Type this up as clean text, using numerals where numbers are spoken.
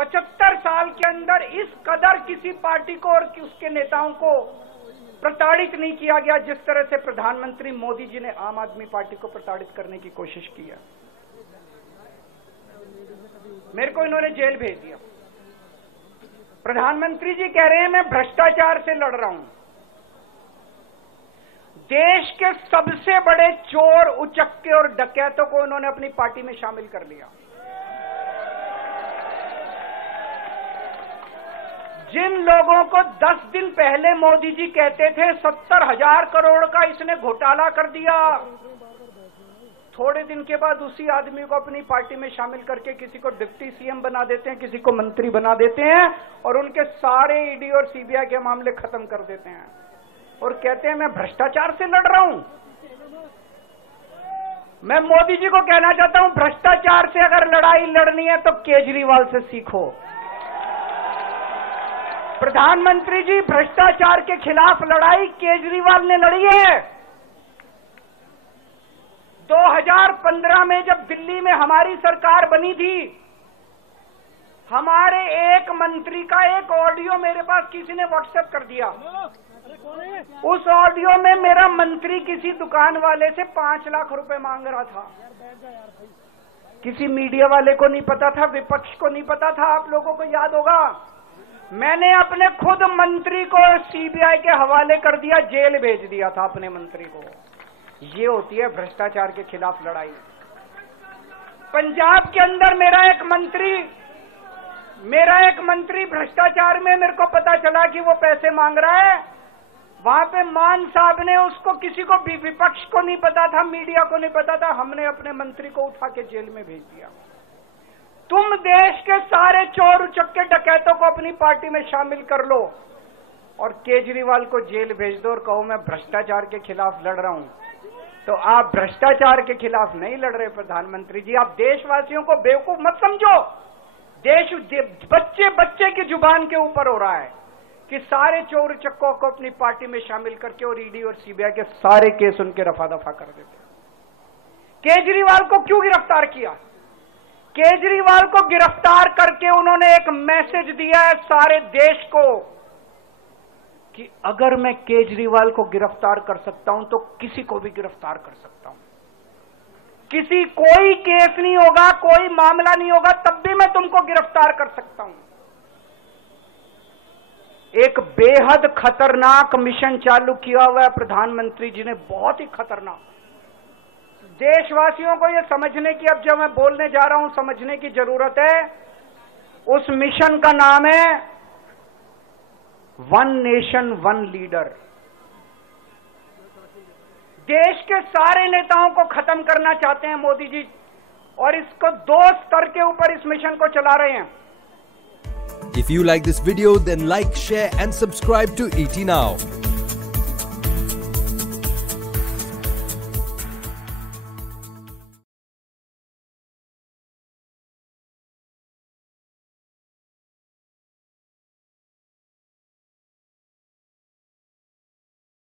75 साल के अंदर इस कदर किसी पार्टी को और उसके नेताओं को प्रताड़ित नहीं किया गया जिस तरह से प्रधानमंत्री मोदी जी ने आम आदमी पार्टी को प्रताड़ित करने की कोशिश की है। मेरे को इन्होंने जेल भेज दिया। प्रधानमंत्री जी कह रहे हैं मैं भ्रष्टाचार से लड़ रहा हूं। देश के सबसे बड़े चोर, उचक्के और डकैतों को उन्होंने अपनी पार्टी में शामिल कर लिया। जिन लोगों को 10 दिन पहले मोदी जी कहते थे 70,000 करोड़ का इसने घोटाला कर दिया, थोड़े दिन के बाद उसी आदमी को अपनी पार्टी में शामिल करके किसी को डिप्टी सीएम बना देते हैं, किसी को मंत्री बना देते हैं और उनके सारे ईडी और सीबीआई के मामले खत्म कर देते हैं और कहते हैं मैं भ्रष्टाचार से लड़ रहा हूं। मैं मोदी जी को कहना चाहता हूं, भ्रष्टाचार से अगर लड़ाई लड़नी है तो केजरीवाल से सीखो। प्रधानमंत्री जी, भ्रष्टाचार के खिलाफ लड़ाई केजरीवाल ने लड़ी है। 2015 में जब दिल्ली में हमारी सरकार बनी थी, हमारे एक मंत्री का एक ऑडियो मेरे पास किसी ने व्हाट्सएप कर दिया। उस ऑडियो में मेरा मंत्री किसी दुकान वाले से 5 लाख रुपए मांग रहा था। किसी मीडिया वाले को नहीं पता था, विपक्ष को नहीं पता था। आप लोगों को याद होगा, मैंने अपने खुद मंत्री को सीबीआई के हवाले कर दिया, जेल भेज दिया था अपने मंत्री को। ये होती है भ्रष्टाचार के खिलाफ लड़ाई। पंजाब के अंदर मेरा एक मंत्री भ्रष्टाचार में, मेरे को पता चला कि वो पैसे मांग रहा है। वहां पे मान साहब ने उसको, किसी को भी, विपक्ष को नहीं पता था, मीडिया को नहीं पता था, हमने अपने मंत्री को उठा के जेल में भेज दिया। तुम देश के सारे चोर उचक्के डकैतों को अपनी पार्टी में शामिल कर लो और केजरीवाल को जेल भेज दो और कहो मैं भ्रष्टाचार के खिलाफ लड़ रहा हूं। तो आप भ्रष्टाचार के खिलाफ नहीं लड़ रहे प्रधानमंत्री जी। आप देशवासियों को बेवकूफ मत समझो। देश बच्चे की जुबान के ऊपर हो रहा है कि सारे चोर उचक्कों को अपनी पार्टी में शामिल करके और ईडी और सीबीआई के सारे केस उनके रफा दफा कर देते। केजरीवाल को क्यों गिरफ्तार किया? केजरीवाल को गिरफ्तार करके उन्होंने एक मैसेज दिया है सारे देश को कि अगर मैं केजरीवाल को गिरफ्तार कर सकता हूं तो किसी को भी गिरफ्तार कर सकता हूं। कोई केस नहीं होगा, कोई मामला नहीं होगा, तब भी मैं तुमको गिरफ्तार कर सकता हूं। एक बेहद खतरनाक मिशन चालू किया हुआ है प्रधानमंत्री जी ने, बहुत ही खतरनाक। देशवासियों को यह समझने की, अब जब मैं बोलने जा रहा हूं, समझने की जरूरत है। उस मिशन का नाम है वन नेशन वन लीडर। देश के सारे नेताओं को खत्म करना चाहते हैं मोदी जी और इसको 2 स्तर के ऊपर इस मिशन को चला रहे हैं। If you like this video, then like, share and subscribe to ET Now.